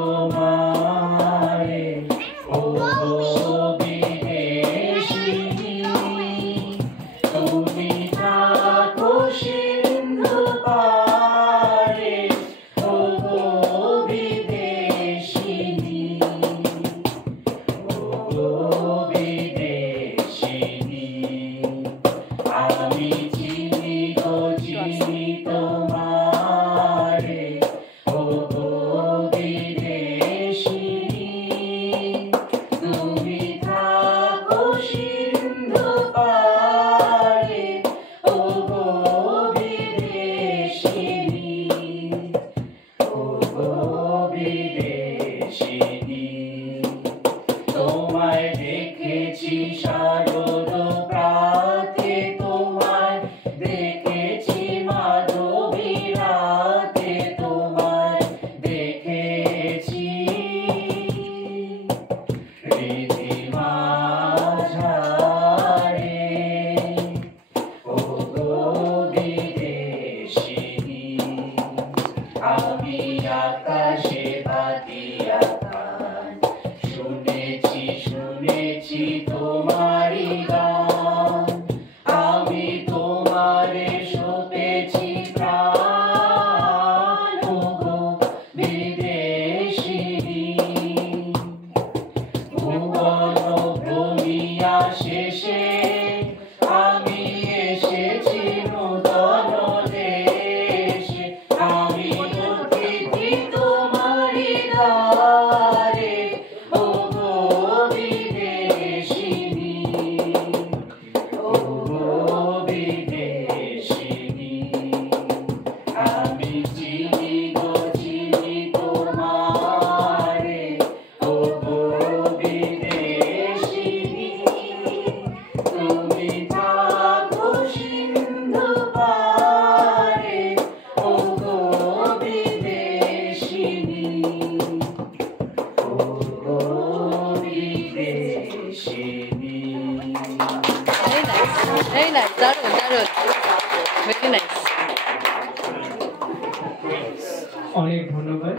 তোমারে ও বিদেশিনী তুমি থাকো সিন্ধু পারে ও বিদেশিনী আমি চিনি গো চিনি তোমারে ও বিদেশিনী তুমি থাকো সিন্ধু পারে ও বিদেশিনী ও বিদেশিনী তোমায় দেখেছি শারদ প্রাতে তোমায় দেখেছি মাধবী রাতে তোমায় দেখেছি হৃদি মাঝারে ও বিদেশিনী আমি আকাশে পাতিয়া শুনেছি তোমারি গান আমি তোমারে সপেছি প্রাণ গো বিদেশিনী ভুবন ভ্রমিয়া শেষে আমি এসেছি নূতন দেশে আমি অতিথি তোমারি দ্বারে ও বিদেশিনী ও বিদেশিনী আমি চিনি গো চিনি তোমারে ও বিদেশিনী তুমি থাকো সিন্ধু পারে ও বিদেশিনী ও বিদেশিনী। Very nice, দারুণ দারুণ, very nice. অনেক ধন্যবাদ।